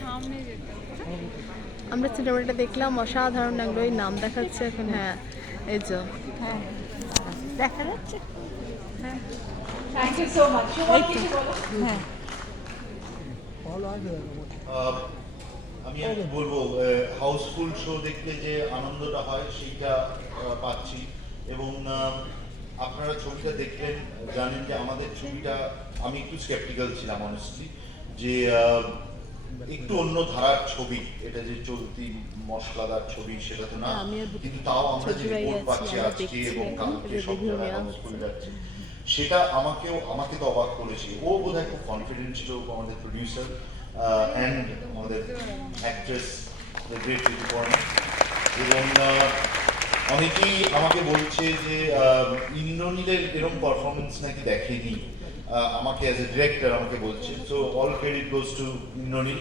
সামনে যেতে আমরা সিনেমাটা দেখলাম, অসাধারণ লাগলো। এই নাম দেখাচ্ছে এখন। হ্যাঁ, এই যে হ্যাঁ দেখা যাচ্ছে। হ্যাঁ, thank you so much. Suman কিছু বলো। হ্যাঁ আহ, আমি আর কি বলবো, হাউসফুল শো দেখলে যে আনন্দটা হয় সেইটা পাচ্ছি। এবং আপনারা ছবিটা দেখলেন, জানেন যে আমাদের ছবিটা, আমি একটু স্কেপটিক্যাল ছিলাম অনেস্টলি, যে একটু অন্য ধারার ছবি, এটা যে চলতি মশলাদার ছবি সেটা তো না, কিন্তু তাও আমরা যে রিপোর্ট পাচ্ছি আজকে এবং কালকে সব জায়গায় হাউসফুল যাচ্ছে, সেটা আমাকে তো অবাক করেছে। ও বোধহয় খুব কনফিডেন্ট ছিল, আমাদের প্রডিউসার অ্যান্ড আমাদের অ্যাক্ট্রেস গ্রেট ঋতুপর্ণা। এবং অনেকেই আমাকে বলছে যে ইন্দ্রনীলের এরকম পারফরমেন্স নাকি দেখেনি, আমাকে অ্যাজ এ ডিরেক্টর আমাকে বলছে। So all credit goes to Indranil.